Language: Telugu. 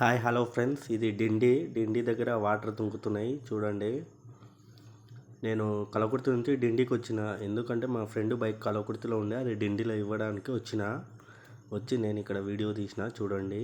హాయ్ హలో ఫ్రెండ్స్, ఇది డిండి దగ్గర వాటర్ తుంకుతున్నాయి చూడండి. నేను కలకుర్తి నుంచి డిండికి వచ్చిన, ఎందుకంటే మా ఫ్రెండ్ బైక్ కలకుర్తిలో ఉండే, అది డిండిలో ఇవ్వడానికి వచ్చి నేను ఇక్కడ వీడియో తీసిన చూడండి.